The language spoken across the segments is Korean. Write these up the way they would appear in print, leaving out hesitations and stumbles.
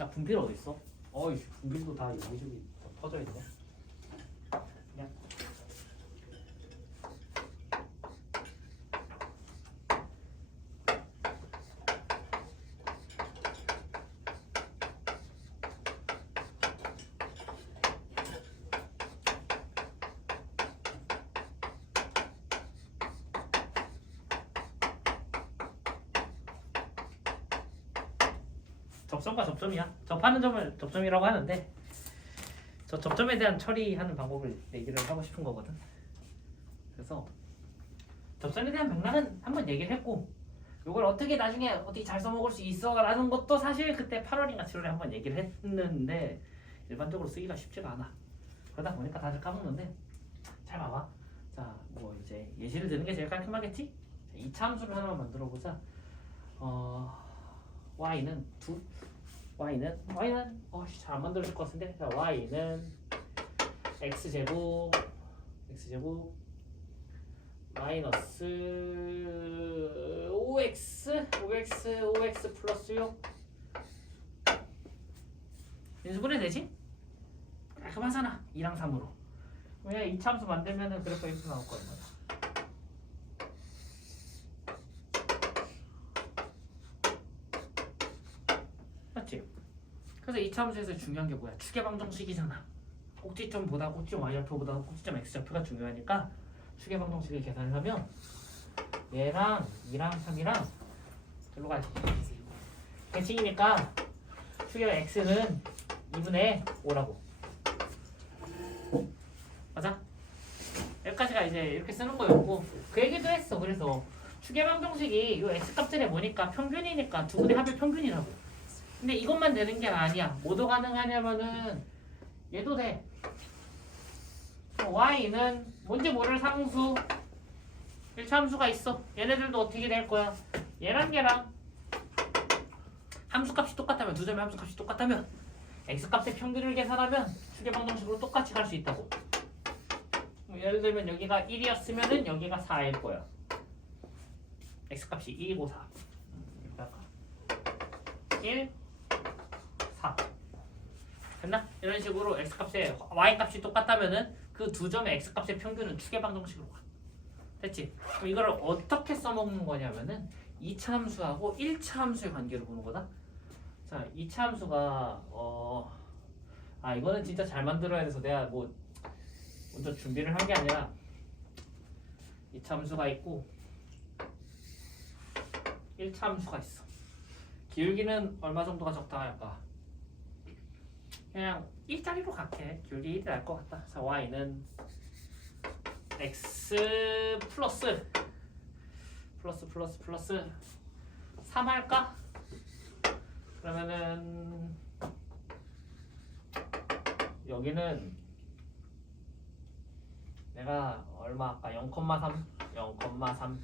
야 분필 어디 있어? 어이 분필도 다 여기저기 다 퍼져 있네. 그냥 접점과 접점이야. 접하는 점을 접점이라고 하는데 저 접점에 대한 처리하는 방법을 얘기를 하고 싶은 거거든. 그래서 접점에 대한 맥락은 한번 얘기를 했고 이걸 어떻게 나중에 어떻게 잘 써먹을 수 있어라는 것도 사실 그때 8월인가 7월에 한번 얘기를 했는데 일반적으로 쓰기가 쉽지가 않아. 그러다 보니까 다들 까먹는데 잘 봐봐. 자, 뭐 이제 예시를 드는 게 제일 깔끔하겠지? 이차 함수를 하나만 만들어 보자. y는 y는 잘 안 만들어질 것 같은데. 자, y는 x제곱 마이너스 5x 플러스 6 인수분해 되지? 깔끔하잖아. 2랑 3으로. 왜 이차 함수 만들면은 그래프가 이렇게 나올 거야. 맞지? 그래서 이차 함수에서 중요한 게 뭐야? 추계방정식이잖아. 꼭지점보다 꼭지점 y좌표보다 꼭지점 x좌표가 중요하니까 추계방정식을 계산을 하면 얘랑 2랑 3이랑 절로 가지. 대칭이니까 추계 x는 2분의 5라고. 맞아? 여기까지가 이제 이렇게 쓰는 거였고 그 얘기도 했어. 그래서 추계방정식이 이 x값들에 뭐니까 평균이니까 두 분의 합의 평균이라고. 근데 이것만 되는 게 아니야. 뭐도 가능하냐면은 얘도 돼. y는 뭔지 모를 상수 1차 함수가 있어. 얘네들도 어떻게 될 거야? 얘랑 얘랑 함수값이 똑같다면 두 점의 함수값이 똑같다면 x값의 평균을 계산하면 추계방정식으로 똑같이 갈 수 있다고. 예를 들면 여기가 1이었으면은 여기가 4일 거야. x값이 1이고 4. 이렇게 할까? 1, 4. 됐나? 이런 식으로 x값의 y값이 똑같다면은 그 두 점의 x값의 평균은 추계방정식으로 가. 됐지? 그럼 이거를 어떻게 써먹는 거냐면은 2차 함수하고 1차 함수의 관계를 보는 거다. 자, 2차 함수가 이거는 진짜 잘 만들어야 돼서 내가 뭐 먼저 준비를 한 게 아니라 2차 함수가 있고 1차 함수가 있어. 기울기는 얼마 정도가 적당할까? 그냥 1짜리로 갈게. 기울기 1이 날 것 같다. 자, y는 x 플러스 3 할까? 그러면은 여기는 내가 얼마 아까 0,3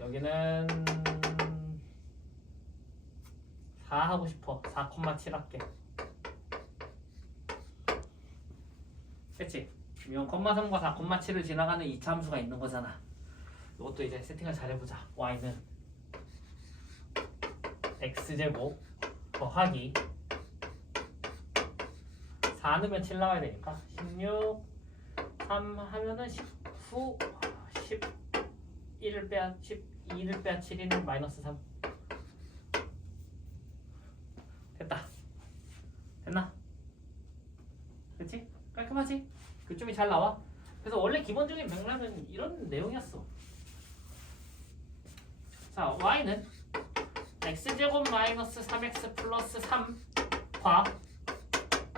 여기는 4 하고 싶어. 4,7 할게. 그치? 0,3과 4,7을 지나가는 2차 함수가 있는 거잖아. 이것도 이제 세팅을 잘 해보자. y는 x제곱 더하기 4 넣으면 7 나와야 되니까 16 3 하면은 19 11을 빼야 12를 빼야 7이는 마이너스 3. 됐나? 그치? 깔끔하지? 그쪽이 잘 나와. 그래서 원래 기본적인 맥락은 이런 내용이었어. 자, y는 x제곱 마이너스 3x 플러스 3과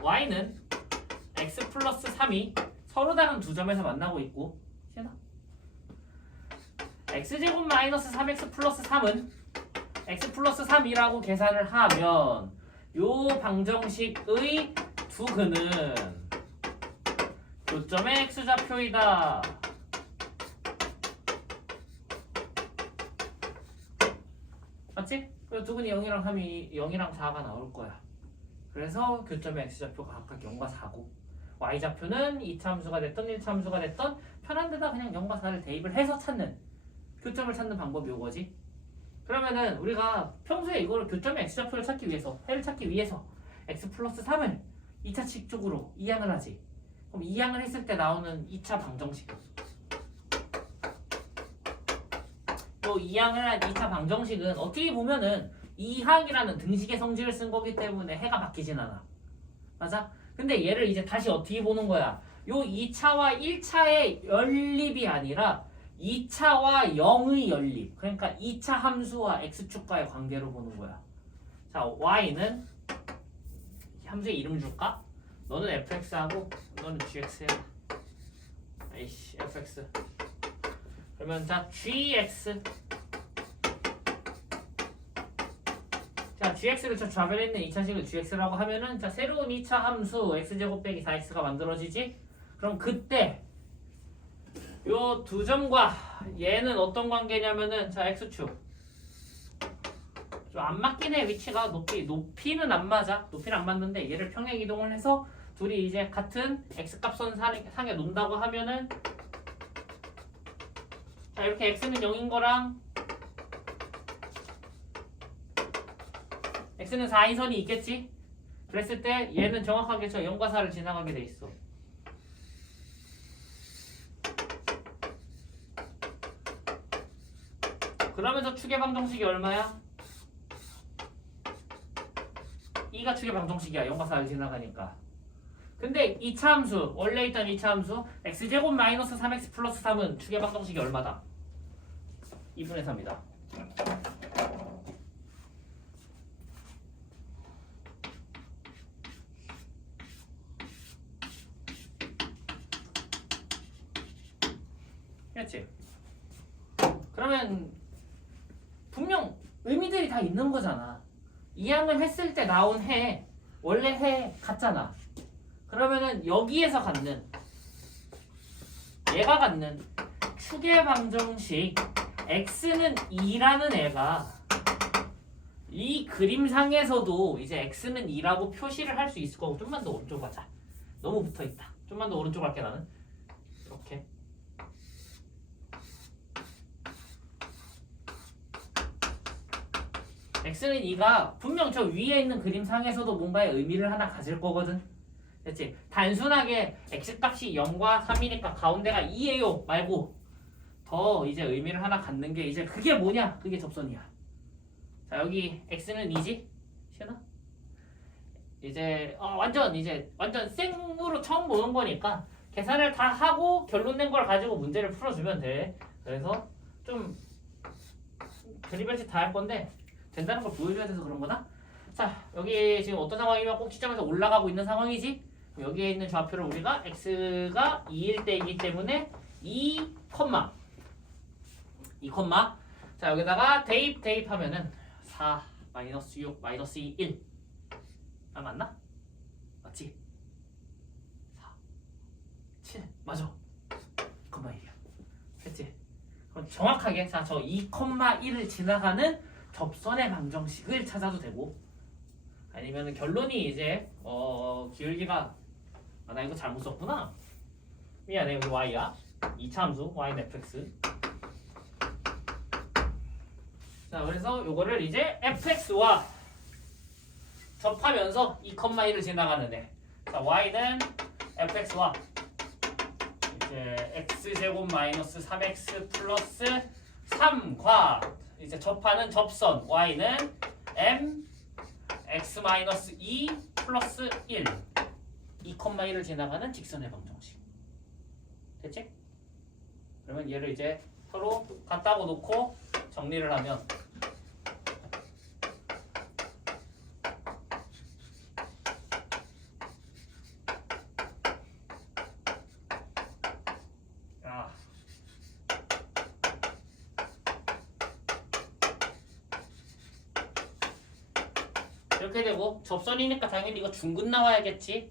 y는 x 플러스 3이 서로 다른 두 점에서 만나고 있고 x제곱 마이너스 3x 플러스 3은 x 플러스 3이라고 계산을 하면 요 방정식의 두 근은 교점의 x좌표이다. 맞지? 그래서 두 근이 0이랑 3이 0이랑 4가 나올 거야. 그래서 교점의 x좌표가 각각 0과 4고 y좌표는 2차 함수가 됐던 1차 함수가 됐던 편한 데다 그냥 0과 4를 대입을 해서 찾는 교점을 찾는 방법이 요거지. 그러면은 우리가 평소에 이거를 교점의 x좌표를 찾기 위해서 해를 찾기 위해서 x 플러스 3을 2차식 쪽으로 이항을 하지. 그럼 이항을 했을 때 나오는 2차 방정식. 또 이항을 한 2차 방정식은 어떻게 보면은 이항이라는 등식의 성질을 쓴 거기 때문에 해가 바뀌진 않아. 맞아? 근데 얘를 이제 다시 어떻게 보는 거야? 요 2차와 1차의 연립이 아니라 2차와 0의 연립. 그러니까 2차 함수와 x축과의 관계로 보는 거야. 자, y는 함수의 이름 줄까? 너는 fx하고 너는 gx야. 아이씨, fx. 그러면 자, gx. 자, gx를 저 좌변에 있는 2차식을 gx라고 하면은 자, 새로운 2차 함수 x제곱 빼기 4x가 만들어지지? 그럼 그때 요 두 점과 얘는 어떤 관계냐면은 자, x축. 좀 안 맞긴 해. 위치가 높이는 안 맞아. 높이는 안 맞는데 얘를 평행 이동을 해서 둘이 이제 같은 x값선 상에 논다고 하면은 자, 이렇게 x는 0인 거랑 x는 4인선이 있겠지? 그랬을 때 얘는 정확하게 저 0과 4를 지나가게 돼 있어. 그러면서 축의 방정식이 얼마야? 2가 축의 방정식이야. 0과 4를 지나가니까. 근데 2차 함수, 원래 있던 2차 함수 x제곱 마이너스 3x 플러스 3은 축의 방정식이 얼마다? 2분의 3이다. 그렇지? 그러면 분명 의미들이 다 있는 거잖아. 이항을 했을 때 나온 해, 원래 해 같잖아. 그러면은 여기에서 갖는 얘가 갖는 축의 방정식 x는 2라는 애가 이 그림상에서도 이제 x는 2라고 표시를 할 수 있을 거고. 좀만 더 오른쪽 가자. 너무 붙어있다. 좀만 더 오른쪽 갈게 나는. 이렇게 x는 2가 분명 저 위에 있는 그림상에서도 뭔가의 의미를 하나 가질 거거든. 됐지? 단순하게 x값이 0과 3이니까 가운데가 2예요 말고 더 이제 의미를 하나 갖는 게 이제 그게 뭐냐? 그게 접선이야. 자, 여기 x는 2지? 시연아? 이제 완전 생으로 처음 보는 거니까 계산을 다 하고 결론 낸 걸 가지고 문제를 풀어주면 돼. 그래서 좀 그리벨지 다 할 건데 된다는 걸 보여줘야 돼서 그런 거다. 자, 여기 지금 어떤 상황이면 꼭지점에서 올라가고 있는 상황이지? 여기에 있는 좌표를 우리가 x가 2일 때이기 때문에 2, 2, 자, 여기다가 대입하면은 4, 마이너스 6, 마이너스 2, 1. 아, 맞나? 맞지? 4, 7, 맞아. 2,1이야. 됐지? 그럼 정확하게 자, 저 2,1을 지나가는 접선의 방정식을 찾아도 되고, 아니면은 결론이 이제 기울기가 나 이거 잘못 썼구나. 미안해. 여기 y야. 2차 함수 y는 fx. 자, 그래서 요거를 이제 fx와 접하면서 2,1을 지나가는 애. 자, y는 fx와 이제 x제곱 마이너스 3x 플러스 3과 이제 접하는 접선 y는 m x 마이너스 2 플러스 1 2,1을 지나가는 직선의 방정식. 됐지? 그러면 얘를 이제 서로 갖다고 놓고 정리를 하면 이렇게 되고, 접선이니까 당연히 이거 중근 나와야겠지.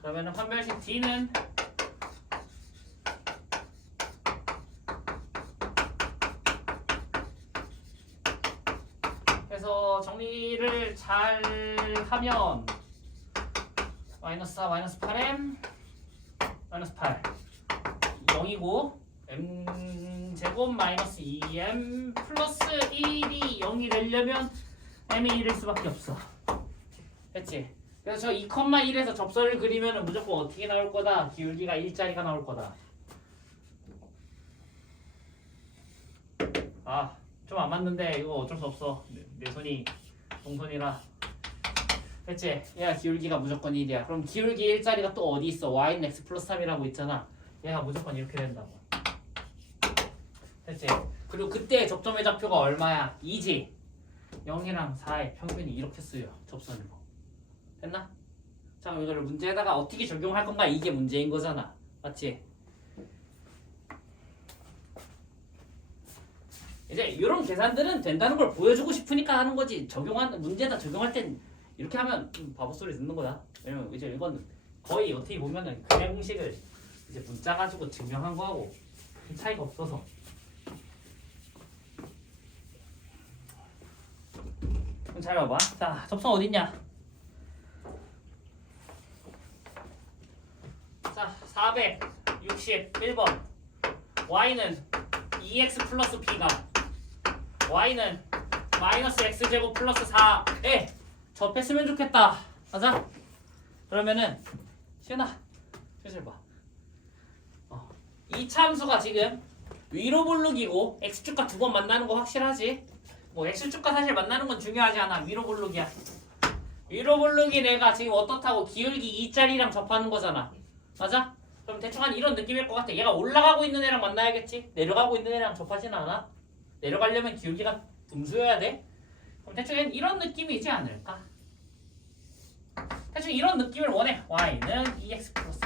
그러면은 판별식 D는 그래서 정리를 잘 하면 마이너스 4, 마이너스 8m 마이너스 8 0이고 m 제곱 마이너스 2m 플러스 1이 0이 되려면 m이 1일 수밖에 없어. 됐지? 그래서 저 2,1에서 접선을 그리면 무조건 어떻게 나올 거다? 기울기가 1짜리가 나올 거다. 아, 좀 안 맞는데 이거 어쩔 수 없어. 내 손이 동손이라. 됐지? 얘가 기울기가 무조건 1이야. 그럼 기울기 1짜리가 또 어디 있어? y는 x 플러스 3이라고 있잖아. 얘가 무조건 이렇게 된다고. 됐지? 그리고 그때 접점의 좌표가 얼마야? 2지? 0이랑 4의 평균이 이렇게 쓰여. 접선으로. 됐나? 자, 그럼 이거를 문제에다가 어떻게 적용할 건가? 이게 문제인 거잖아. 맞지? 이제 이런 계산들은 된다는 걸 보여주고 싶으니까 하는 거지. 문제에다 적용할 땐 이렇게 하면 바보 소리 듣는 거야. 왜냐면 이제 이건 거의 어떻게 보면은 근해 공식을 이제 문자 가지고 증명한 거하고 차이가 없어서. 그럼 잘 봐봐. 자, 접선 어딨냐? 자, 461번. y는 2x 플러스 b가 y는 마이너스 x제곱 플러스 4에 접했으면 좋겠다. 맞아? 그러면은 시은아 슬슬 봐. 이 참수가 지금 위로 볼록이고 x축과 두 번 만나는 거 확실하지? 뭐 x축과 사실 만나는 건 중요하지 않아. 위로 볼록이야. 위로 볼록이 내가 지금 어떻다고 기울기 2짜리랑 접하는 거잖아. 맞아? 그럼 대충 한 이런 느낌일 것 같아. 얘가 올라가고 있는 애랑 만나야겠지? 내려가고 있는 애랑 접하진 않아? 내려가려면 기울기가 음수여야 돼? 그럼 대충 이런 느낌이지 않을까? 대충 이런 느낌을 원해. y는 2x 플러스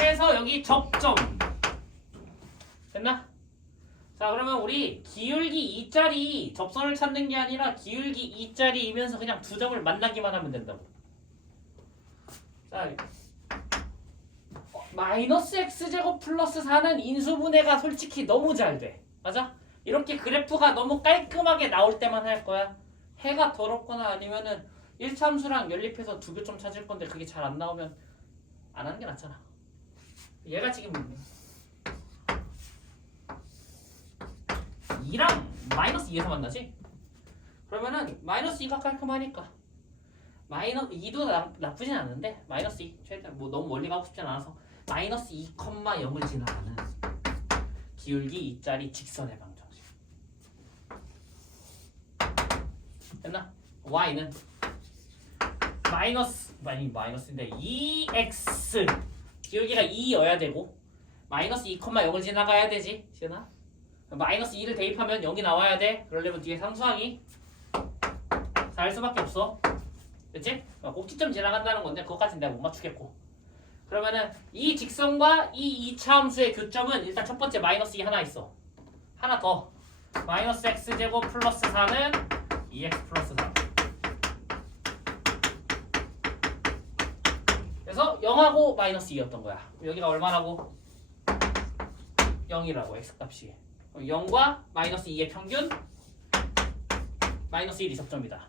해서 여기 접점. 됐나? 자, 그러면 우리 기울기 2짜리 접선을 찾는 게 아니라 기울기 2짜리이면서 그냥 두 점을 만나기만 하면 된다고. 자, 마이너스 x제곱 플러스 4는 인수분해가 솔직히 너무 잘 돼. 맞아? 이렇게 그래프가 너무 깔끔하게 나올 때만 할 거야. 해가 더럽거나 아니면은 1참수랑 연립해서 두 교점 찾을 건데 그게 잘 안 나오면 안 하는 게 낫잖아. 얘가 지금 2랑 마이너스 2에서 만나지? 그러면은 마이너스 2가 깔끔하니까 마이너스 2도 나쁘진 않은데 마이너스 2 최대한 뭐 너무 멀리 가고 싶진 않아서 마이너스 2,0을 지나가는 기울기 2짜리 직선의 방정식. 됐나? y는 마이너스인데 2x 기울기가 2여야 되고 마이너스 2,0을 지나가야 되지. 시은아? 마이너스 2를 대입하면 0이 나와야 돼. 그러려면 뒤에 상수항이 4일 수밖에 없어. 그치? 꼭지점 지나간다는 건데 그것까지는 내가 못 맞추겠고. 그러면은 이 직선과 이 2차 함수의 교점은 일단 첫 번째 마이너스 2 하나 있어. 하나 더. 마이너스 x제곱 플러스 4는 2x 플러스 4. 그래서 0하고 마이너스 2였던 거야. 여기가 얼마라고? 0이라고 x값이. 0과 마이너스 2의 평균 마이너스 1이 접점이다.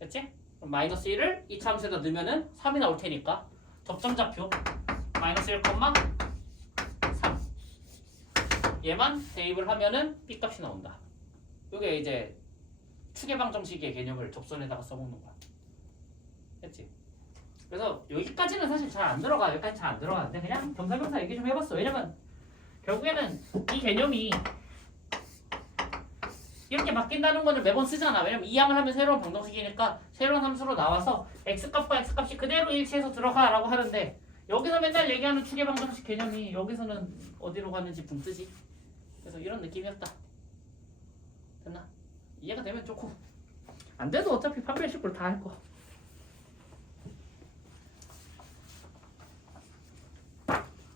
됐지? 그럼 마이너스 1을 이 함수에다 넣으면은 3이 나올 테니까 접점 좌표 마이너스 1,3 얘만 대입을 하면은 b값이 나온다. 이게 이제 추계방정식의 개념을 접선에다가 써먹는 거야. 됐지? 그래서 여기까지는 사실 잘 안 들어가. 여기까지 잘 안 들어가는데 그냥 겸사겸사 얘기 좀 해봤어. 왜냐면 결국에는 이 개념이 이렇게 바뀐다는 거는 매번 쓰잖아. 왜냐면 이항을 하면 새로운 방정식이니까 새로운 함수로 나와서 x값과 x값이 그대로 일치해서 들어가라고 하는데 여기서 맨날 얘기하는 추계방정식 개념이 여기서는 어디로 갔는지 붕 뜨지. 그래서 이런 느낌이었다. 됐나? 이해가 되면 좋고 안 돼도 어차피 판별식으로 다 할 거.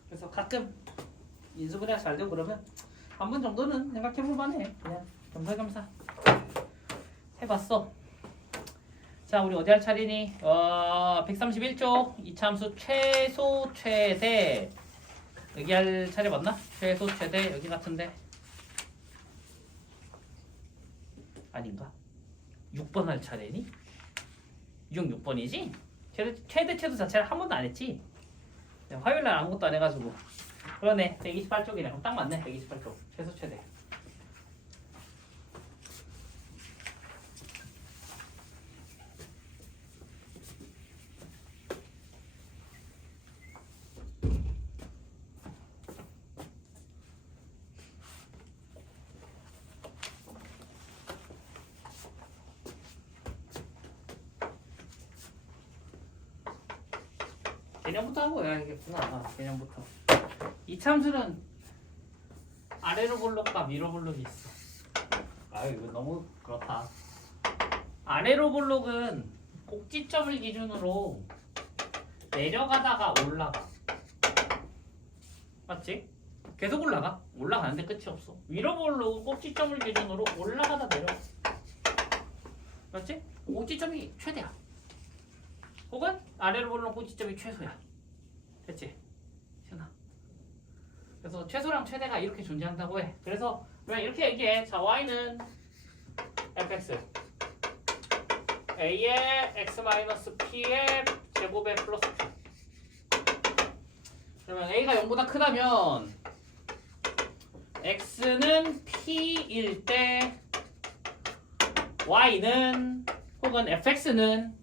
그래서 가끔 인수분해가 잘 되고 그러면 한 번 정도는 생각해볼 만해. 그냥 겸사겸사 해봤어. 자, 우리 어디 할 차례니? 131쪽 이차함수 최소 최대 여기 할 차례 맞나? 최소 최대 여기 같은데 아닌가? 6번 할 차례니? 6번이지? 최대 최소 자체를 한 번도 안 했지? 화요일날 아무것도 안 해가지고 그러네. 128쪽이네. 그럼 딱 맞네. 128쪽. 최소 최대. 개념부터 하고 해야겠구나. 개념부터. 이 참수는 아래로 볼록과 위로 볼록이 있어. 아유 이거 너무 그렇다. 아래로 볼록은 꼭지점을 기준으로 내려가다가 올라가. 맞지? 계속 올라가. 올라가는데 끝이 없어. 위로 볼록은 꼭지점을 기준으로 올라가다 내려가. 맞지? 꼭지점이 최대야. 혹은 아래로 볼록 꼭지점이 최소야. 됐지? 시연아. 그래서 최소랑 최대가 이렇게 존재한다고 해. 그래서 그냥 이렇게 얘기해. 자, y는 fx a의 x-p의 제곱의 플러스 q. 그러면 a가 0보다 크다면 x는 p일 때 y는 혹은 fx는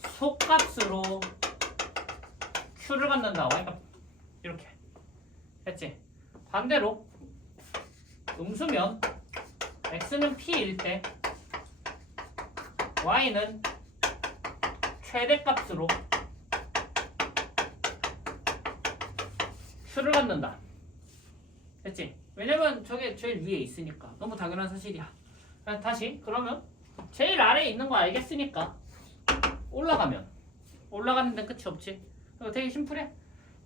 최소값으로 q를 갖는다. y값 이렇게 했지. 반대로 음수면 x는 p일 때 y는 최대값으로 q를 갖는다. 됐지? 왜냐면 저게 제일 위에 있으니까. 너무 당연한 사실이야. 다시 그러면 제일 아래에 있는 거 알겠으니까 올라가는 데는 끝이 없지. 그리고 되게 심플해.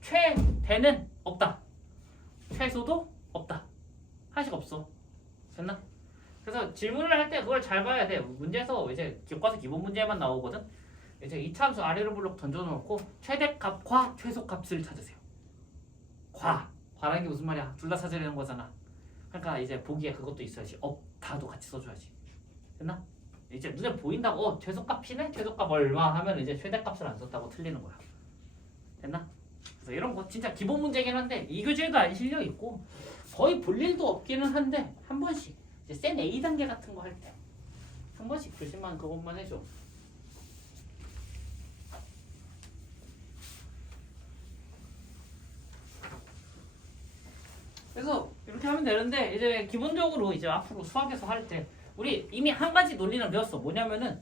최대는 없다. 최소도 없다. 하나씩 없어. 됐나? 그래서 질문을 할 때 그걸 잘 봐야 돼. 문제에서 이제 교과서 기본 문제만 나오거든. 이제 이 참수 아래로 블록 던져놓고 최대값과 최소값을 찾으세요. 과라는 게 무슨 말이야? 둘 다 찾아야 되는 거잖아. 그러니까 이제 보기에 그것도 있어야지. 없다도 같이 써줘야지. 됐나? 이제 눈에 보인다고 최소값 P네? 최소값 얼마 하면 이제 최대값을 안 썼다고 틀리는 거야. 됐나? 그래서 이런 거 진짜 기본 문제긴 한데 이 교재에도 안 실려 있고 거의 볼 일도 없기는 한데 한 번씩 이제 센 A 단계 같은 거 할 때 한 번씩 교실만 그것만 해줘. 그래서 이렇게 하면 되는데 이제 기본적으로 이제 앞으로 수학에서 할 때 우리 이미 한 가지 논리는 배웠어. 뭐냐면은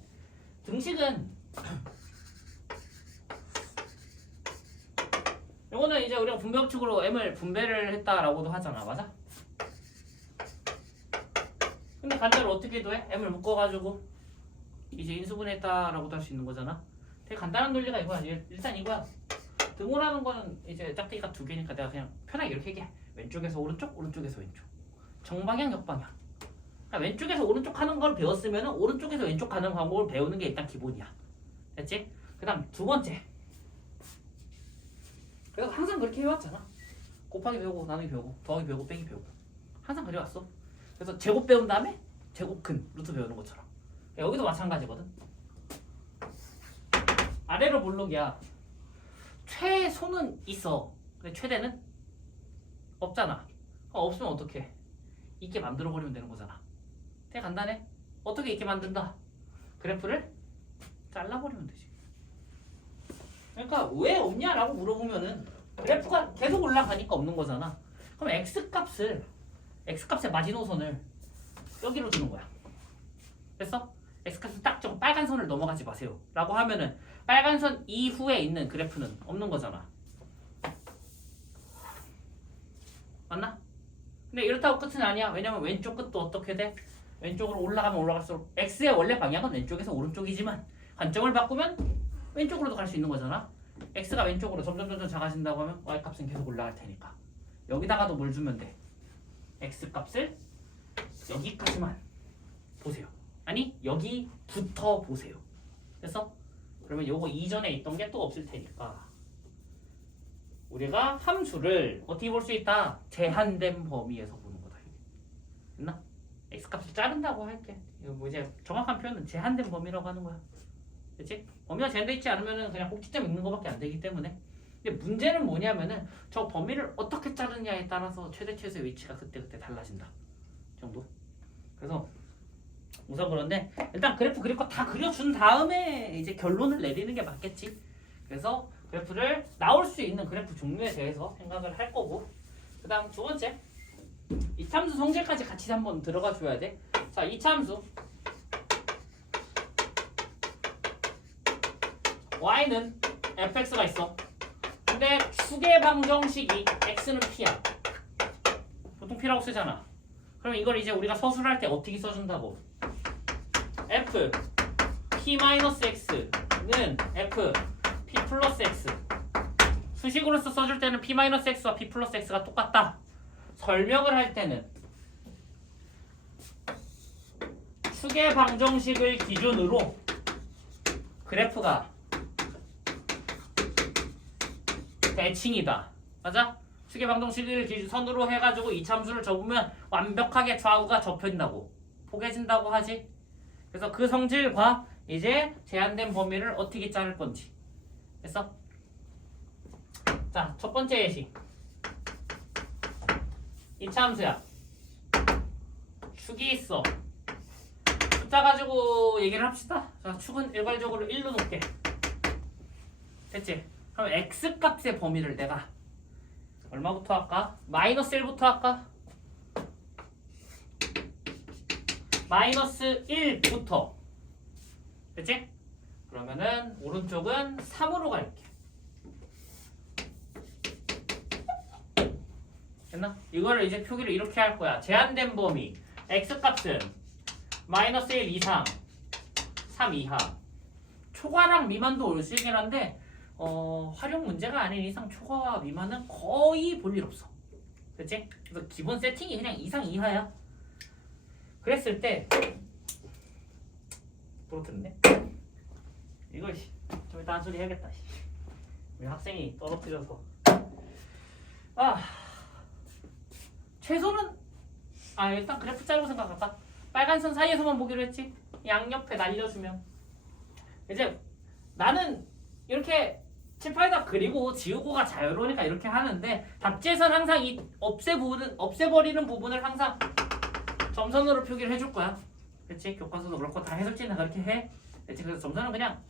등식은 이거는 이제 우리가 분배법칙으로 m을 분배를 했다라고도 하잖아. 맞아? 근데 반대로 어떻게도 해? m을 묶어가지고 이제 인수분해했다라고도 할 수 있는 거잖아. 되게 간단한 논리가 이거야. 일단 이거야. 등호라는 거는 이제 짝대기가 두 개니까 내가 그냥 편하게 이렇게 얘기해. 왼쪽에서 오른쪽, 오른쪽에서 왼쪽. 정방향, 역방향. 그러니까 왼쪽에서 오른쪽 하는 걸 배웠으면 오른쪽에서 왼쪽 가는 방법을 배우는 게 일단 기본이야. 됐지? 그 다음 두 번째. 그래서 항상 그렇게 해왔잖아. 곱하기 배우고 나누기 배우고 더하기 배우고 빼기 배우고 항상 그래왔어. 그래서 제곱 배운 다음에 제곱 근 루트 배우는 것처럼 여기도 마찬가지거든. 아래로 볼록이야. 최소는 있어. 근데 최대는 없잖아. 없으면 어떡해? 있게 만들어버리면 되는 거잖아. 되게 간단해. 어떻게 있게 만든다? 그래프를 잘라버리면 되지. 그러니까 왜 없냐라고 물어보면은 그래프가 계속 올라가니까 없는 거잖아. 그럼 x값의 마지노선을 여기로 두는 거야. 됐어? x값을 딱 저 빨간 선을 넘어가지 마세요 라고 하면은 빨간 선 이후에 있는 그래프는 없는 거잖아. 맞나? 근데 이렇다고 끝은 아니야. 왜냐면 왼쪽 끝도 어떻게 돼? 왼쪽으로 올라가면 올라갈수록 x의 원래 방향은 왼쪽에서 오른쪽이지만 관점을 바꾸면 왼쪽으로도 갈 수 있는 거잖아. x가 왼쪽으로 점점 작아진다고 하면 y값은 계속 올라갈 테니까 여기다가도 뭘 주면 돼? x값을 여기까지만 보세요. 아니 여기부터 보세요. 됐어? 그러면 요거 이전에 있던 게 또 없을 테니까 우리가 함수를 어떻게 볼 수 있다? 제한된 범위에서 보는 거다. 됐나? x값을 자른다고 할게. 이거 뭐 이제 정확한 표현은 제한된 범위라고 하는 거야. 그치? 범위가 제한되어 있지 않으면 그냥 꼭지점 있는 거밖에 안 되기 때문에 근데 문제는 뭐냐면은 저 범위를 어떻게 자르냐에 따라서 최대 최소의 위치가 그때그때 달라진다 정도. 그래서 우선 그런데 일단 그래프 그릴 거 다 그려준 다음에 이제 결론을 내리는 게 맞겠지. 그래서 그래프를 나올 수 있는 그래프 종류에 대해서 생각을 할 거고, 그 다음 두 번째 이참수 성질까지 같이 한번 들어가 줘야 돼. 자, 이참수 y는 fx가 있어. 근데 축의 방정식이 x는 p야. 보통 p라고 쓰잖아. 그럼 이걸 이제 우리가 서술할 때 어떻게 써준다고? f p-x는 f p 플러스 x. 수식으로서 써줄 때는 p-x와 p 플러스 x가 똑같다. 설명을 할 때는 축의 방정식을 기준으로 그래프가 대칭이다. 맞아? 축의 방정식을 기준선으로 해가지고 이참수를 접으면 완벽하게 좌우가 접힌다고 포개진다고 하지. 그래서 그 성질과 이제 제한된 범위를 어떻게 자를 건지. 됐어? 자, 첫 번째 예시. 이참수야. 축이 있어. 숫자 가지고 얘기를 합시다. 자, 축은 일괄적으로 1로 놓게. 됐지? 그럼 x 값의 범위를 내가 얼마부터 할까? 마이너스 1부터 할까? 마이너스 1부터. 됐지? 그러면은 오른쪽은 3으로 갈게. 됐나? 이거를 이제 표기를 이렇게 할 거야. 제한된 범위 x 값은 마이너스 1 이상 3 이하. 초과랑 미만도 올 수 있긴 한데 활용 문제가 아닌 이상 초과와 미만은 거의 볼 일 없어. 됐지? 그래서 기본 세팅이 그냥 이상 이하야. 그랬을 때 부럽겠네. 이거 좀 이따 한 소리 해야겠다. 우리 학생이 떨어뜨려서. 최소는 일단 그래프 짜고 생각할까? 빨간 선 사이에서만 보기로 했지. 양옆에 날려주면 이제 나는 이렇게 칠판에다 그리고 지우고가 자유로우니까 이렇게 하는데 답지에서는 항상 이 없애버리는 부분을 항상 점선으로 표기를 해줄 거야. 그렇지? 교과서도 그렇고 다 해설지는 그렇게 해. 그렇지? 그래서 점선은 그냥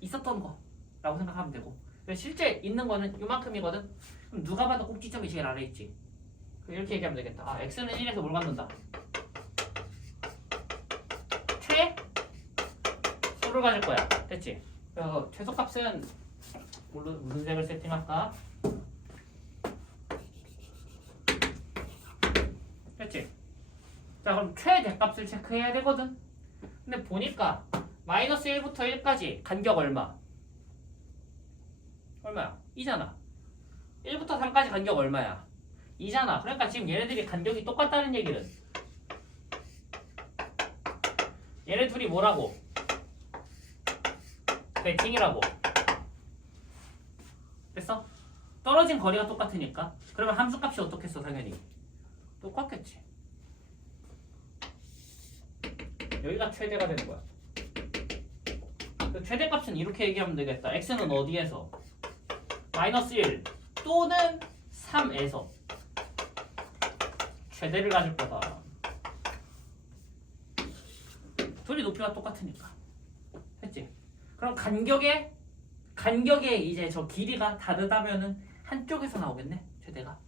있었던 거라고 생각하면 되고, 실제 있는 거는 이만큼이거든. 그럼 누가 봐도 꼭지점이 제일 아래 있지. 이렇게 얘기하면 되겠다. x는 1에서 뭘 갖는다? 최소를 가질 거야. 됐지? 그래서 최소값은 무슨 색을 세팅할까? 됐지? 자, 그럼 최대값을 체크해야 되거든. 근데 보니까 마이너스 1부터 1까지 간격 얼마야? 2잖아. 1부터 3까지 간격 얼마야? 2잖아. 그러니까 지금 얘네들이 간격이 똑같다는 얘기는 얘네 둘이 뭐라고? 대칭이라고. 됐어? 떨어진 거리가 똑같으니까. 그러면 함수값이 어떻겠어? 당연히 똑같겠지. 여기가 최대가 되는 거야. 최대값은 이렇게 얘기하면 되겠다. x는 어디에서? 마이너스 1 또는 3에서 최대를 가질 거다. 둘이 높이가 똑같으니까. 했지? 그럼 간격에 이제 저 길이가 다르다면은 한쪽에서 나오겠네, 최대가.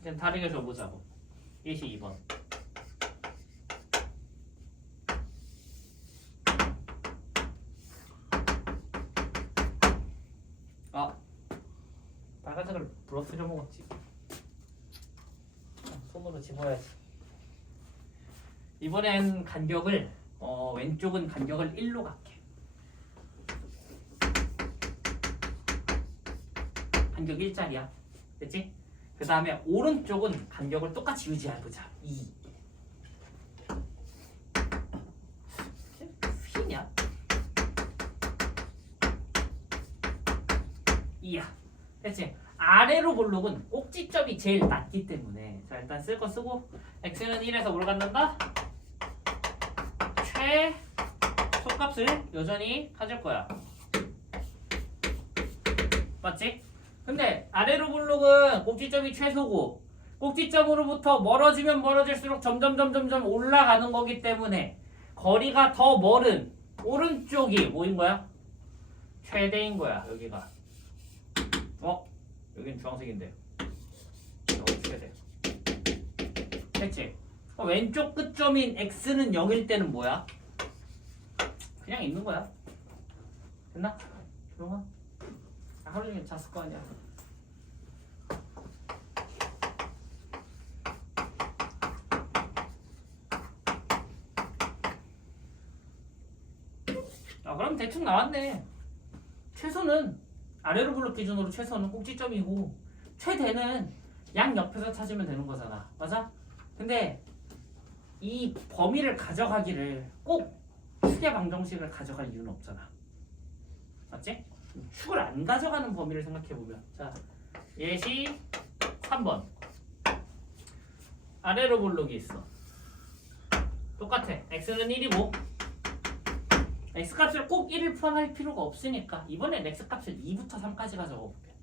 이제 다르게 줘보자고. 예시 2번. 빨간색을 부러뜨려 먹었지. 손으로 집어야지. 이번엔 간격을 왼쪽은 간격을 1로 갈게. 간격 1짜리야. 됐지? 그 다음에 오른쪽은 간격을 똑같이 유지해보자. 2. 휘냐? 2야. 됐지? 아래로 볼록은 꼭지점이 제일 낮기 때문에, 자, 일단 쓸 거 쓰고 x는 1에서 뭘 갖는다? 최소값을 여전히 가질 거야. 맞지? 근데 아래로 블록은 꼭지점이 최소고 꼭지점으로부터 멀어지면 멀어질수록 점점 올라가는 거기 때문에 거리가 더 멀은 오른쪽이 뭐인 거야? 최대인 거야. 여기가. 여긴 주황색인데. 여기 최대. 됐지? 왼쪽 끝점인 x는 0일 때는 뭐야? 그냥 있는 거야. 됐나? 조용아? 하루 종일 잤을 거 아니야. 그럼 대충 나왔네. 최소는 아래로 블록 기준으로 최소는 꼭지점이고 최대는 양 옆에서 찾으면 되는 거잖아. 맞아? 근데 이 범위를 가져가기를 꼭 축의 방정식을 가져갈 이유는 없잖아. 맞지? 축을 안 가져가는 범위를 생각해보면 자 예시 3번 아래로 블록이 있어. 똑같아. x는 1이고 x값을 꼭 1을 포함할 필요가 없으니까 이번엔 x값을 2부터 3까지 가져가볼게.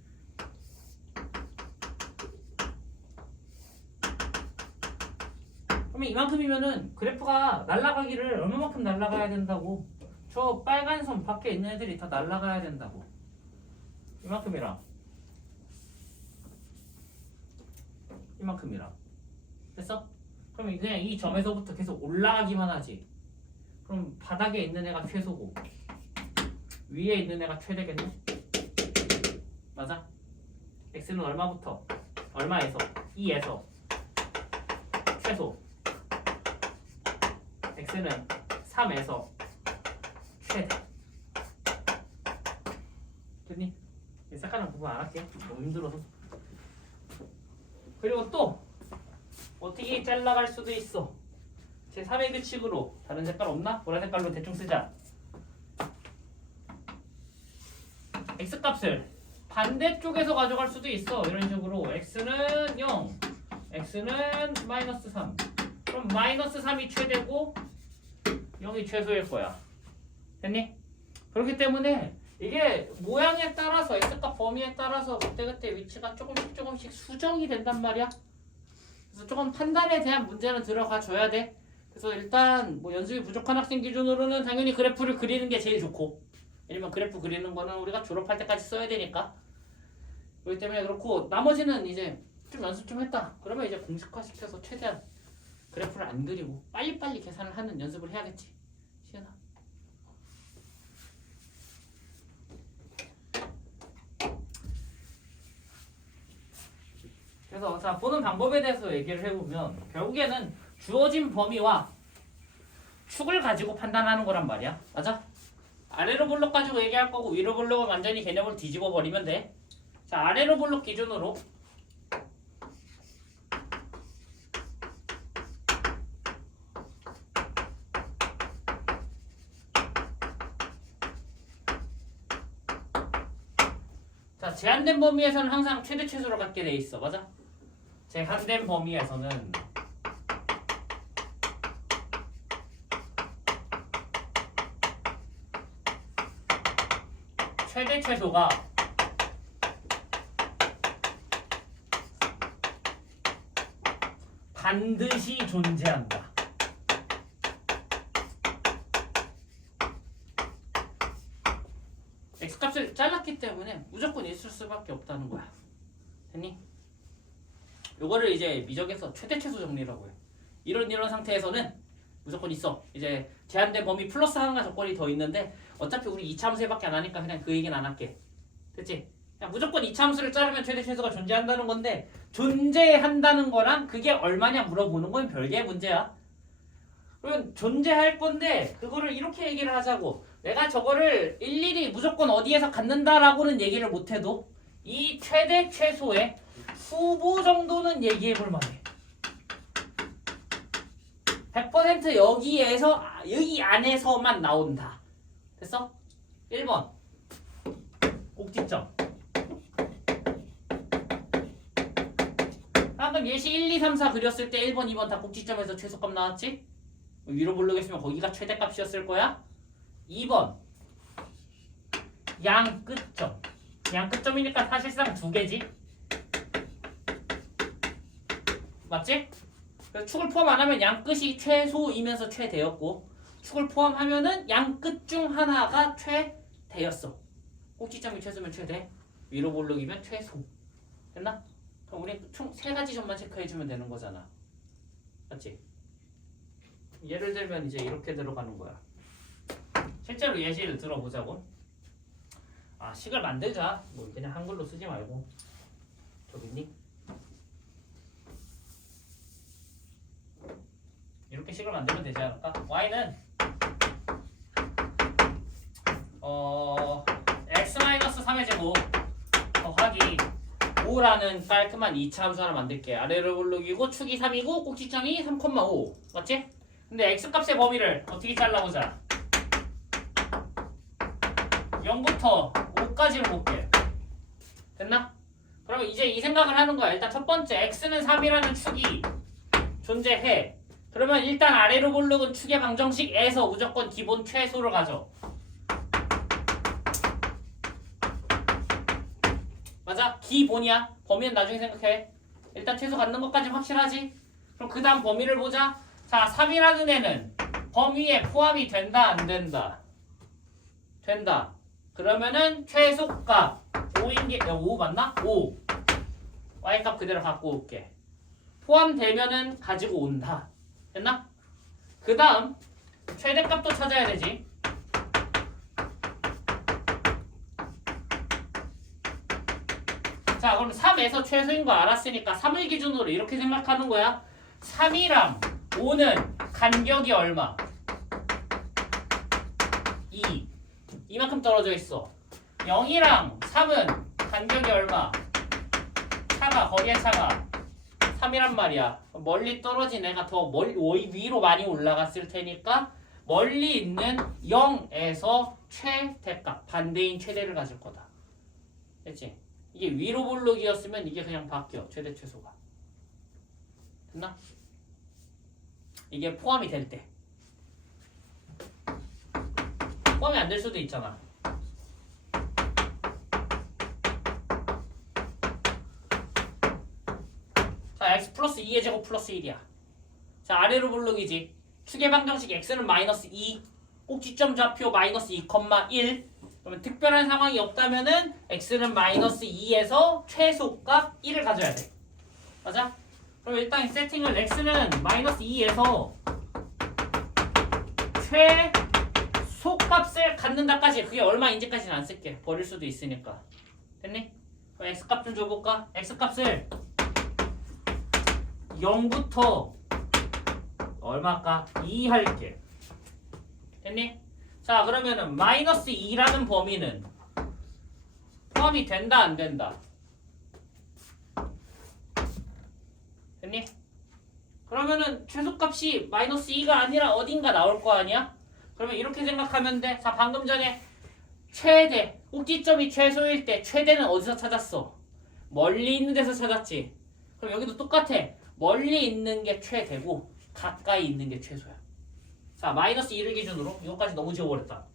그러면 이만큼이면은 그래프가 날아가기를 얼마만큼 날아가야 된다고? 저 빨간 선 밖에 있는 애들이 다 날아가야 된다고. 이만큼이랑 이만큼이랑 됐어? 그럼 그냥 이 점에서부터 계속 올라가기만 하지. 그럼 바닥에 있는 애가 최소고 위에 있는 애가 최대겠네? 맞아? x는 얼마부터? 얼마에서? 2에서 최소 x는 3에서 최대. 됐니? 색깔은 구분 안 할게. 너무 힘들어서. 그리고 또 어떻게 잘라갈 수도 있어. 제3의 규칙으로 다른 색깔 없나? 보라 색깔로 대충 쓰자. x값을 반대쪽에서 가져갈 수도 있어. 이런 식으로 x는 0, x는 마이너스 3. 그럼 마이너스 3이 최대고 0이 최소일 거야. 됐니? 그렇기 때문에 이게 모양에 따라서 x값 범위에 따라서 그때그때 위치가 조금씩 수정이 된단 말이야. 그래서 조금 판단에 대한 문제는 들어가 줘야 돼. 그래서 일단 뭐 연습이 부족한 학생 기준으로는 당연히 그래프를 그리는 게 제일 좋고, 왜냐면 그래프 그리는 거는 우리가 졸업할 때까지 써야 되니까. 그렇기 때문에 그렇고 나머지는 이제 좀 연습 좀 했다 그러면 이제 공식화 시켜서 최대한 그래프를 안 그리고 빨리빨리 계산을 하는 연습을 해야겠지. 시연아. 그래서 자 보는 방법에 대해서 얘기를 해보면 결국에는 주어진 범위와 축을 가지고 판단하는 거란 말이야. 맞아? 아래로 블록 가지고 얘기할 거고 위로 블록을 완전히 개념을 뒤집어 버리면 돼. 자 아래로 블록 기준으로 자 제한된 범위에서는 항상 최대 최소를 갖게 돼 있어. 맞아? 제한된 범위에서는 최대 최소가 반드시 존재한다. x값을 잘랐기 때문에 무조건 있을 수밖에 없다는 거야. 됐니? 요거를 이제 미적에서 최대 최소 정리라고 해. 이런 상태에서는 무조건 있어. 이제 제한된 범위 플러스 하나가 조건이 더 있는데 어차피 우리 이차함수밖에 안 하니까 그냥 그 얘기는 안 할게. 됐지? 그냥 무조건 이차함수를 자르면 최대 최소가 존재한다는 건데 존재한다는 거랑 그게 얼마냐 물어보는 건 별개의 문제야. 그러면 존재할 건데 그거를 이렇게 얘기를 하자고. 내가 저거를 일일이 무조건 어디에서 갖는다라고는 얘기를 못해도 이 최대 최소의 후보 정도는 얘기해볼 만해. 100% 여기에서 여기 안에서만 나온다. 됐어? 1번 꼭지점. 방금 예시 1, 2, 3, 4 그렸을 때 1번, 2번 다 꼭지점에서 최소값 나왔지? 위로 블록했으면 거기가 최대값이었을 거야. 2번 양 끝점. 양 끝점이니까 사실상 두 개지. 맞지? 그래서 축을 포함 안 하면 양 끝이 최소이면서 최대였고 축을 포함하면은 양 끝 중 하나가 최대였어. 꼭지점이 최소면 최대, 위로 볼록이면 최소. 됐나? 그럼 우린 총 세 가지 점만 체크해주면 되는 거잖아. 맞지? 예를 들면 이제 이렇게 들어가는 거야. 실제로 예시를 들어보자고. 아, 식을 만들자. 뭐 그냥 한글로 쓰지 말고. 저기 있니? 이렇게 식을 만들면 되지 않을까? y는 x-3의 제곱 더하기 5라는 깔끔한 2차 함수 하나 만들게. 아래로 볼록이고 축이 3이고 꼭지점이 3,5. 맞지? 근데 x값의 범위를 어떻게 잘라보자. 0부터 5까지를 볼게. 됐나? 그러면 이제 이 생각을 하는 거야. 일단 첫 번째 x는 3이라는 축이 존재해. 그러면 일단 아래로 볼록은 축의 방정식에서 무조건 기본 최소를 가져. 맞아? 기본이야. 범위는 나중에 생각해. 일단 최소 갖는 것까지 확실하지? 그럼 그 다음 범위를 보자. 자, 3이라는 애는 범위에 포함이 된다 안 된다? 된다. 그러면은 최소값 5인 게 5 맞나? 5. y값 그대로 갖고 올게. 포함되면은 가지고 온다. 됐나? 그 다음 최대값도 찾아야 되지. 자, 그럼 3에서 최소인 거 알았으니까 3을 기준으로 이렇게 생각하는 거야. 3이랑 5는 간격이 얼마? 2. 이만큼 떨어져 있어. 0이랑 3은 간격이 얼마? 차가, 거리의 차가 3이란 말이야. 멀리 떨어진 애가 더 위로 많이 올라갔을 테니까 멀리 있는 0에서 최대값, 반대인 최대를 가질 거다. 됐지? 이게 위로 볼록이었으면 이게 그냥 바뀌어. 최대 최소가. 됐나? 이게 포함이 될 때. 포함이 안 될 수도 있잖아. 자, x 플러스 2의 제곱 플러스 1이야. 자, 아래로 볼록이지. 축의 방정식 x는 마이너스 2, 꼭지점 좌표 마이너스 2,1. 그러면 특별한 상황이 없다면은 x는 마이너스 2에서 최소값 1을 가져야 돼. 맞아? 그럼 일단 세팅을 x는 마이너스 2에서 최소값을 갖는다까지. 그게 얼마인지까지는 안 쓸게. 버릴 수도 있으니까. 됐니? 그럼 x값 좀 줘볼까? x값을 0부터 얼마일까? 2 할게. 됐니? 자, 그러면은 마이너스 2라는 범위는 포함이 된다 안 된다? 됐니? 그러면은 최소값이 마이너스 2가 아니라 어딘가 나올 거 아니야? 그러면 이렇게 생각하면 돼. 자, 방금 전에 최대, 꼭지점이 최소일 때 최대는 어디서 찾았어? 멀리 있는 데서 찾았지. 그럼 여기도 똑같아. 멀리 있는 게 최대고 가까이 있는 게 최소야. 자, 마이너스 2를 기준으로 이거까지 너무 지워버렸다.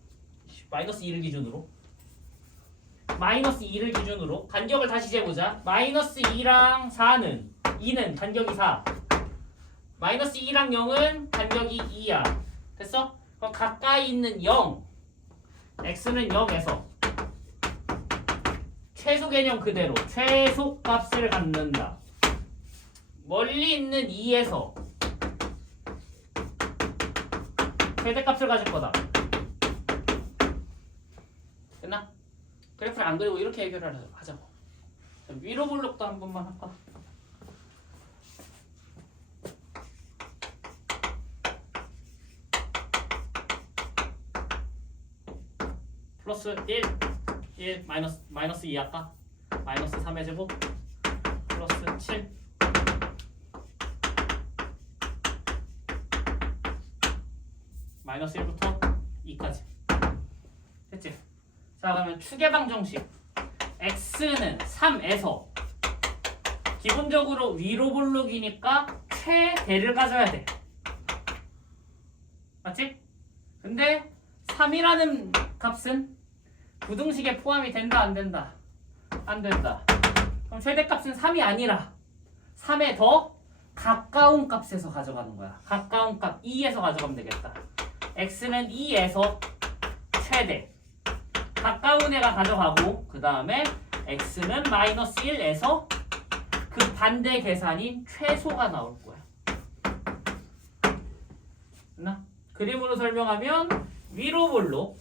마이너스 2를 기준으로 간격을 다시 재보자. 마이너스 2랑 4는 2는 간격이 4, 마이너스 2랑 0은 간격이 2야. 됐어? 그럼 가까이 있는 0, x는 0에서 최소 개념 그대로 최소값을 갖는다. 멀리 있는 2에서 최대값을 가질 거다. 됐나? 그래프를 안 그리고 이렇게 해결을 하자고. 위로 볼록도 한 번만 할까? 플러스 1 마이너스 2 할까? 마이너스 3의 제곱 플러스 7 마이너스 1부터 2까지. 됐지? 자, 그러면 축의 방정식 x는 3에서 기본적으로 위로 볼록이니까 최대를 가져야 돼. 맞지? 근데 3이라는 값은 부등식에 포함이 된다 안 된다? 안 된다. 그럼 최대값은 3이 아니라 3에 더 가까운 값에서 가져가는 거야. 가까운 값 2에서 가져가면 되겠다. x는 2에서 최대. 가까운 애가 가져가고 그 다음에 x는 마이너스 1에서 그 반대 계산인 최소가 나올 거야. 됐나? 그림으로 설명하면 위로 볼록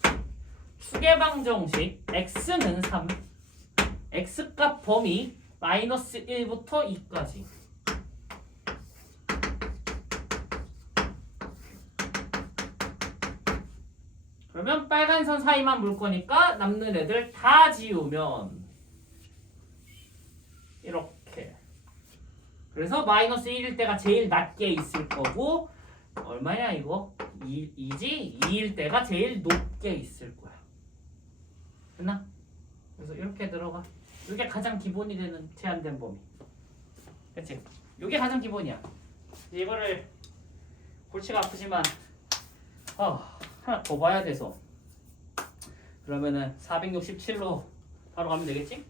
추계방 정식 x는 3 x값 범위 마이너스 1부터 2까지 그러면 빨간 선 사이만 물 거니까 남는 애들 다 지우면 이렇게 그래서 마이너스 1일 때가 제일 낮게 있을 거고 얼마냐 이거? 2지? 2일 때가 제일 높게 있을 거야. 됐나? 그래서 이렇게 들어가. 이게 가장 기본이 되는 제한된 범위. 그치? 이게 가장 기본이야. 이거를 골치가 아프지만 하나 더 봐야 돼서 그러면은 467로 바로 가면 되겠지?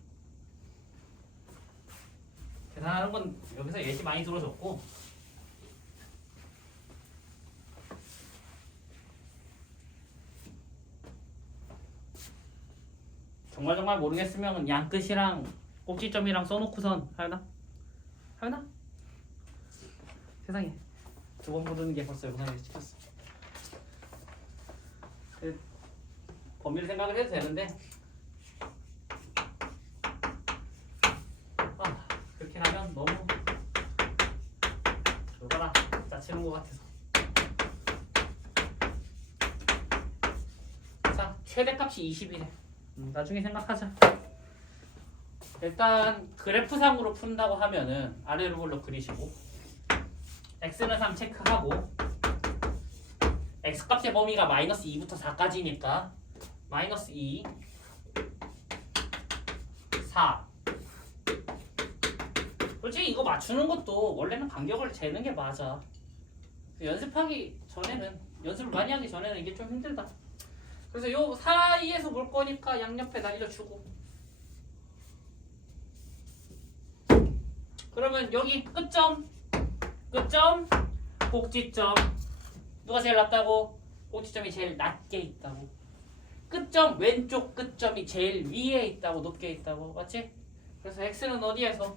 계산하는 건 여기서 예시 많이 들어줬고 정말 모르겠으면 양끝이랑 꼭지점이랑 써놓고선 하나? 세상에 두 번 부르는 게 벌써 영상에 찍혔어. 범위를 생각을 해도 되는데 그렇게 하면 너무 열받아 짜치는 것 같아서. 자 최대값이 20이래. 나중에 생각하자. 일단 그래프상으로 푼다고 하면은 아래로 볼록 그리시고 x는 3 체크하고 x값의 범위가 마이너스 2부터 4까지니까 마이너스 2 4 솔직히 이거 맞추는 것도 원래는 간격을 재는 게 맞아. 연습하기 전에는 연습을 많이 하기 전에는 이게 좀 힘들다. 그래서 요 사이에서 볼 거니까 양옆에 날려주고 그러면 여기 끝점 꼭지점 누가 제일 낮다고? 꼭지점이 제일 낮게 있다고. 끝점 왼쪽 끝점이 제일 위에 있다고 높게 있다고 맞지? 그래서 x는 어디에서?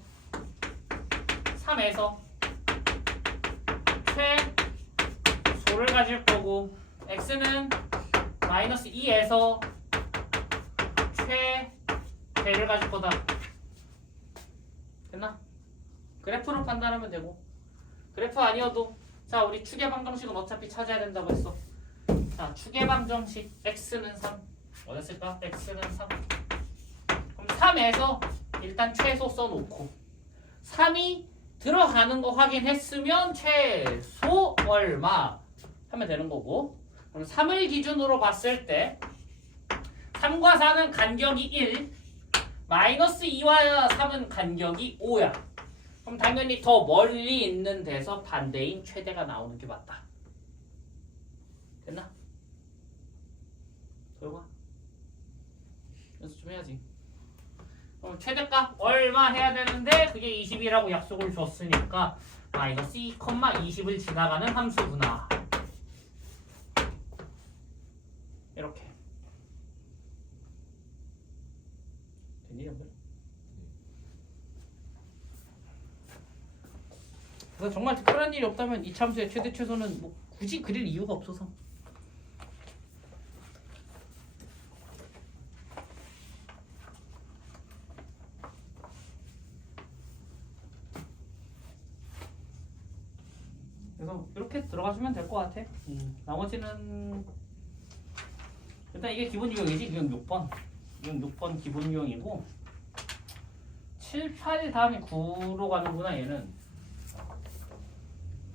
3에서 최소를 가질 거고 x는 마이너스 2에서 최대를 가질 거다. 됐나? 그래프로 판단하면 되고 그래프 아니어도 자 우리 추계방정식은 어차피 찾아야 된다고 했어. 자 추계방정식 x는 3 뭐였을까? x는 3 그럼 3에서 일단 최소 써놓고 3이 들어가는 거 확인했으면 최소 얼마 하면 되는 거고 그럼 3을 기준으로 봤을 때 3과 4는 간격이 1 마이너스 2와 3은 간격이 5야. 그럼 당연히 더 멀리 있는 데서 반대인 최대가 나오는 게 맞다. 됐나? 도영아 연습 좀 해야지. 그럼 최대값 얼마 해야 되는데 그게 20이라고 약속을 줬으니까 마이너스 2, 20을 지나가는 함수구나. 이렇게 됐니 형들? 그래서 정말 특별한 일이 없다면 이 참수의 최대 최소는 뭐 굳이 그릴 이유가 없어서 그래서 이렇게 들어가주면 될 것 같아. 나머지는 일단 이게 기본 유형이지. 유형 6번 유형 6번 기본 유형이고 7, 8 다음에 9로 가는구나 얘는.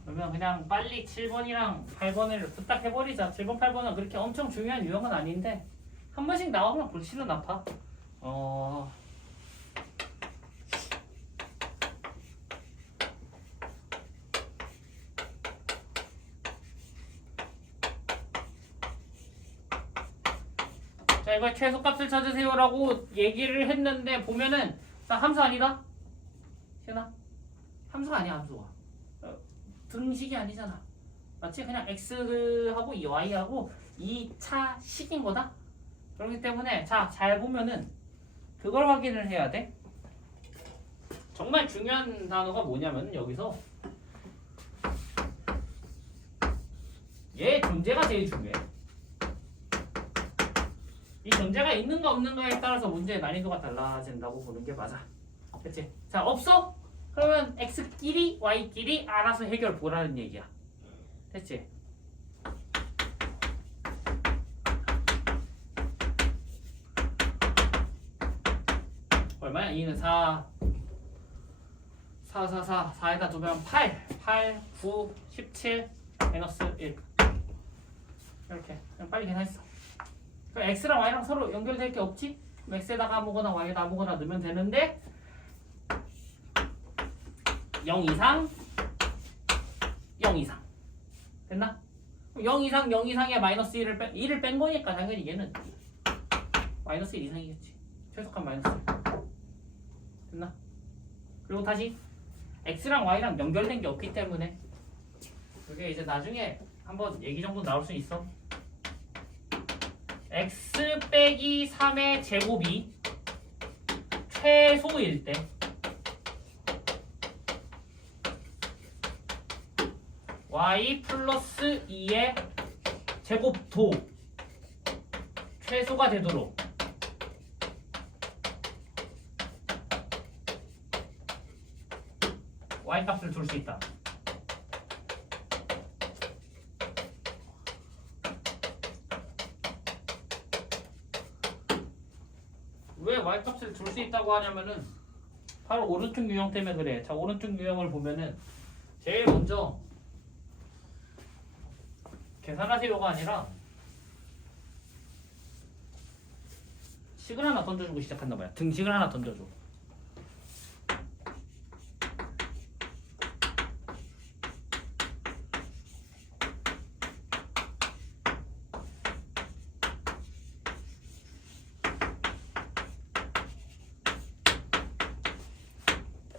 그러면 그냥 빨리 7번이랑 8번을 부탁 해버리자. 7번, 8번은 그렇게 엄청 중요한 유형은 아닌데 한 번씩 나오면 골치는 아파. 자, 이거 최소값을 찾으세요라고 얘기를 했는데 보면은 자, 함수 아니다? 시연아? 함수가 아니야, 함수가. 등식이 아니잖아. 맞지? 그냥 x하고 이 y하고 2차 식인 거다. 그렇기 때문에 자, 잘 보면은 그걸 확인을 해야 돼. 정말 중요한 단어가 뭐냐면 여기서 얘 존재가 제일 중요해. 이 존재가 있는가 없는가에 따라서 문제의 난이도가 달라진다고 보는 게 맞아. 그치? 자, 없어? 그러면 x끼리 y끼리 알아서 해결 보라는 얘기야. 됐지? 얼마야? 2는 4 4에다 두면 8 9 17 마이너스 1 이렇게 그냥 빨리 계산했어. 그럼 x랑 y랑 서로 연결될 게 없지? 그럼 x에다가 아무거나 y에다 아무거나 넣으면 되는데 0 이상 0 이상 됐나? 0 이상 0 이상에 마이너스 1을 뺀 거니까 당연히 얘는 마이너스 1 이상이겠지. 최소값 마이너스 1 됐나? 그리고 다시 x랑 y랑 연결된 게 없기 때문에 그게 이제 나중에 한번 얘기 정도 나올 수 있어. x 빼기 3의 제곱이 최소일 때 y 플러스 2의 제곱도 최소가 되도록 y 값을 줄 수 있다. 왜 y 값을 줄 수 있다고 하냐면은 바로 오른쪽 유형 때문에 그래. 자, 오른쪽 유형을 보면은 제일 먼저 계산하세요가 아니라 식을 하나 던져주고 시작한단 말이야. 등식을 하나 던져줘.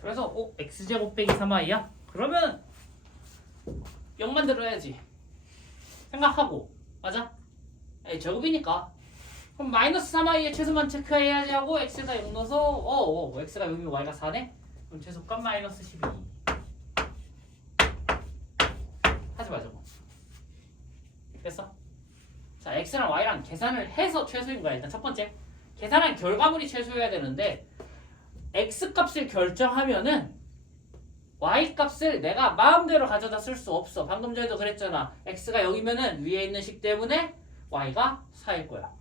그래서 x제곱 빼기 3y야? 그러면 0 만들어야지 생각하고. 맞아? 제곱이니까 그럼 마이너스 3y의 최소만 체크해야지 하고 x에다 0 넣어서 x가 0이면 y가 4네? 그럼 최소값 마이너스 12 하지 말자고. 됐어? 자, x랑 y랑 계산을 해서 최소인 거야. 일단 첫 번째 계산한 결과물이 최소여야 되는데 x 값을 결정하면은 y 값을 내가 마음대로 가져다 쓸 수 없어. 방금 전에도 그랬잖아. x가 0이면은 위에 있는 식 때문에 y가 4일 거야.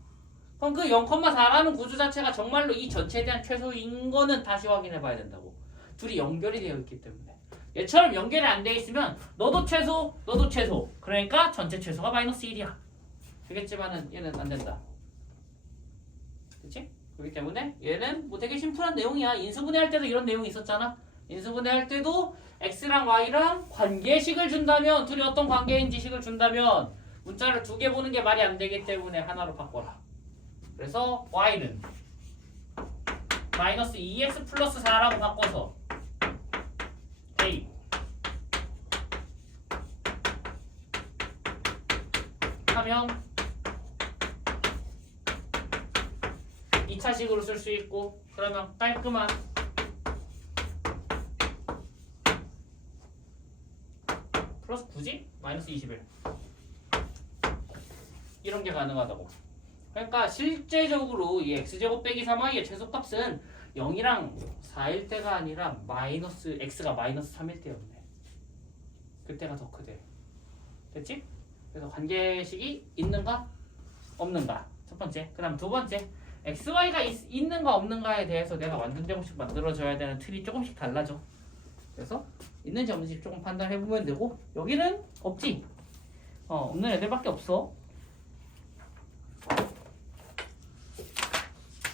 그럼 그 0,4라는 구조 자체가 정말로 이 전체에 대한 최소인 거는 다시 확인해 봐야 된다고. 둘이 연결이 되어 있기 때문에. 얘처럼 연결이 안 되어 있으면 너도 최소, 너도 최소. 그러니까 전체 최소가 마이너스 1이야. 되겠지만은 얘는 안 된다. 그치? 그렇기 때문에 얘는 뭐 되게 심플한 내용이야. 인수분해할 때도 이런 내용이 있었잖아. 인수분해할 때도 x랑 y랑 관계식을 준다면 둘이 어떤 관계인지 식을 준다면 문자를 두 개 보는 게 말이 안 되기 때문에 하나로 바꿔라. 그래서 y는 마이너스 2x 플러스 4라고 바꿔서 a 하면 2차식으로 쓸 수 있고 그러면 깔끔한 플러스 9지? 마이너스 21 이런 게 가능하다고. 그러니까 실제적으로 이 x제곱 빼기 3y의 최소값은 0이랑 4일 때가 아니라 마이너스 x가 마이너스 3일 때였네. 그때가 더 크대. 됐지? 그래서 관계식이 있는가 없는가 첫 번째. 그 다음 두 번째 xy가 있는가 없는가에 대해서 내가 완전 제곱식 만들어줘야 되는 틀이 조금씩 달라져. 그래서 있는지 없는지 조금 판단해보면 되고 여기는 없지? 없는 애들밖에 없어.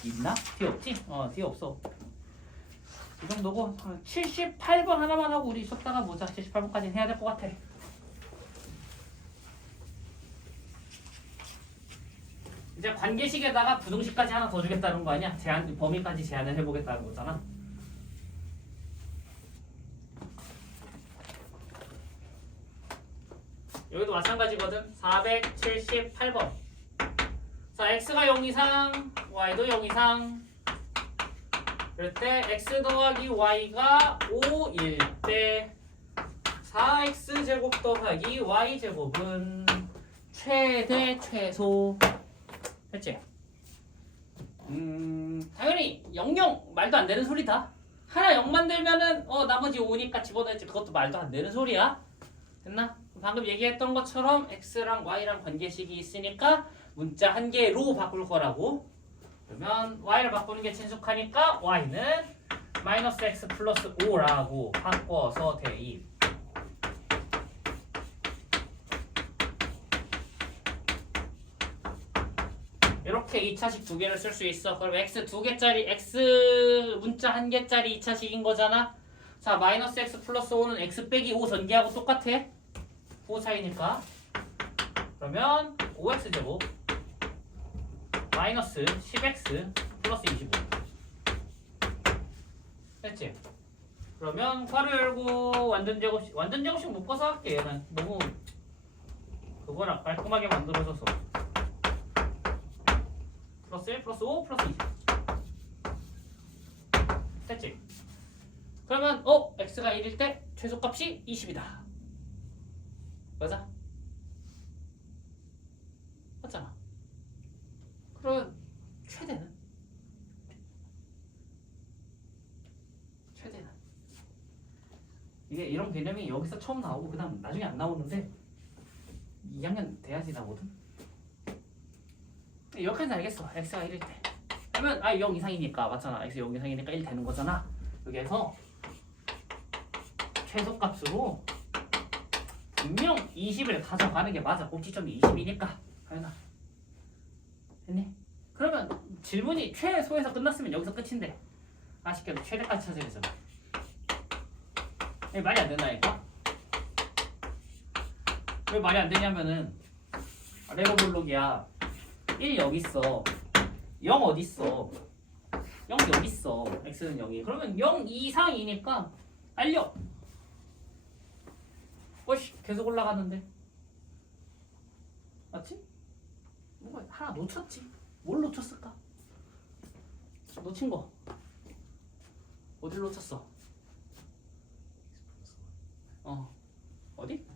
있나? 뒤에 없지? 뒤에 없어. 이 정도고 78번 하나만 하고 우리 쉬었다가 보자. 78번까지는 해야 될 것 같아. 이제 관계식에다가 부등식까지 하나 더 주겠다는 거 아니야? 제한 범위까지 제한을 해보겠다는 거잖아. 여기도 마찬가지거든. 478번. 자, x가 0 이상, y도 0 이상. 그럴 때 x 더하기 y가 5일 때 4x 제곱 더하기 y 제곱은 최대 최소. 됐지? 당연히 00 말도 안 되는 소리다. 하나 0 만들면은 나머지 5니까 집어넣지. 그것도 말도 안 되는 소리야. 됐나? 방금 얘기했던 것처럼 x랑 y랑 관계식이 있으니까 문자 한 개로 바꿀 거라고. 그러면 y를 바꾸는 게 친숙하니까 y는 마이너스 x 플러스 5라고 바꿔서 대입. 이렇게 2차식 두 개를 쓸 수 있어. 그럼 x 두 개짜리 x 문자 한 개짜리 2차식인 거잖아. 자, 마이너스 x 플러스 5는 x 빼기 5 전개하고 똑같아. 5 차이니까. 그러면 5x 제곱 마이너스 10x 플러스 25. 됐지? 그러면 괄호 열고 완전 제곱식 묶어서 할게. 얘는 너무 그거랑 깔끔하게 만들어줘서. 플러스 1 플러스 5 플러스 20. 됐지? 그러면 x가 1일 때 최소값이 20이다. 맞아? 맞잖아. 그럼 최대는 이게 이런 개념이 여기서 처음 나오고 그 다음 나중에 안 나오는데 2학년 돼야지 나오거든. 여기까지 알겠어. x가 1일 때 그러면 0 이상이니까 맞잖아. x 0 이상이니까 1 되는 거잖아. 여기에서 최소값으로 분명 20을 가져가는 게 맞아. 꼭지점이 20이니까. 하연아 됐니? 그러면 질문이 최소에서 끝났으면 여기서 끝인데 아쉽게도 최대까지 찾아야 되잖아. 왜 말이 안 된다니까? 왜 말이 안 되냐면은 레고 블록이야. 1 여기 있어. 0 어디 있어? 0 여기 있어. x는 0이. 그러면 0 이상이니까 알려. 어이씨 계속 올라가는데. 맞지? 뭔가 하나 놓쳤지. 뭘 놓쳤을까? 놓친 거. 어딜 놓쳤어? 어디?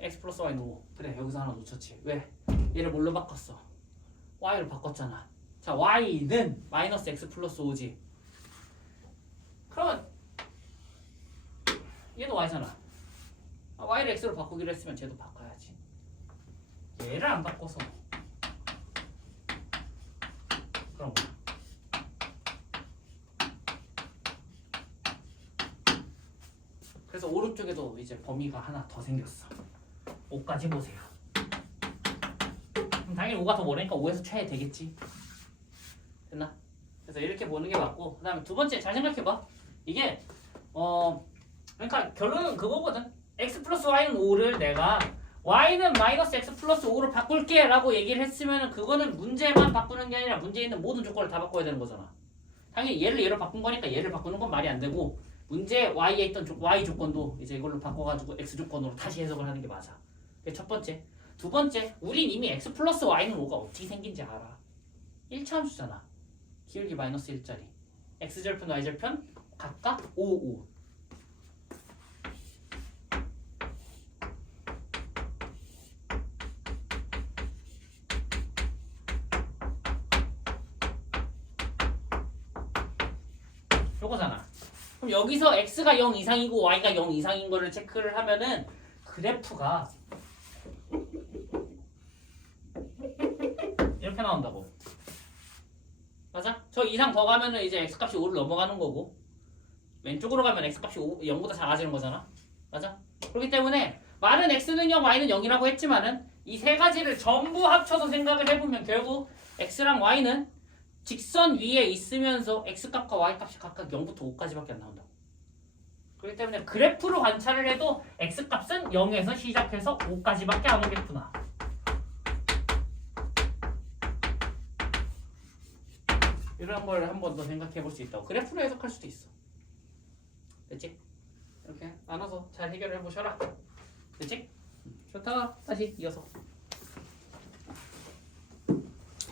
x 플러스 y 노. 그래 여기서 하나 놓쳤지. 왜? 얘를 뭘로 바꿨어? y로 바꿨잖아. 자 y는 마이너스 x 플러스 5지. 그러면 얘도 y잖아. y를 x로 바꾸기로 했으면 쟤도 바꿔야지. 얘를 안 바꿔서 그런 거. 그래서 오른쪽에도 이제 범위가 하나 더 생겼어. 5까지 보세요. 그럼 당연히 5가 더 멀으니까 5에서 최애 되겠지. 됐나? 그래서 이렇게 보는 게 맞고, 그 다음에 두 번째 잘 생각해봐. 이게 그러니까 결론은 그거거든. x 플러스 y는 5를 내가 y는 마이너스 x 플러스 5로 바꿀게 라고 얘기를 했으면 그거는 문제만 바꾸는 게 아니라 문제에 있는 모든 조건을 다 바꿔야 되는 거잖아. 당연히 얘를 바꾼 거니까 얘를 바꾸는 건 말이 안 되고, 문제 y에 있던 y 조건도 이제 이걸로 바꿔가지고 x 조건으로 다시 해석을 하는 게 맞아. 그게 첫 번째. 두 번째, 우린 이미 x 플러스 y는 5가 어떻게 생긴지 알아. 1차 함수잖아. 기울기 마이너스 1짜리. x절편 y절편 각각 5, 5. 요거잖아. 그럼 여기서 x가 0 이상이고 y가 0 이상인 거를 체크를 하면은 그래프가 이렇게 나온다고. 맞아? 저 이상 더 가면은 이제 x값이 5를 넘어가는 거고, 왼쪽으로 가면 x값이 0보다 작아지는 거잖아. 맞아? 그렇기 때문에 말은 x는 0, y는 0이라고 했지만은 이 세 가지를 전부 합쳐서 생각을 해보면 결국 x랑 y는 직선 위에 있으면서 x값과 y값이 각각 0부터 5까지밖에 안 나온다고. 그렇기 때문에 그래프로 관찰을 해도 x값은 0에서 시작해서 5까지밖에 안 오겠구나. 이런 걸 한 번 더 생각해 볼 수 있다고. 그래프로 해석할 수도 있어. 됐지? 이렇게 나눠서 잘 해결해 보셔라. 됐지? 좋다. 다시 이어서.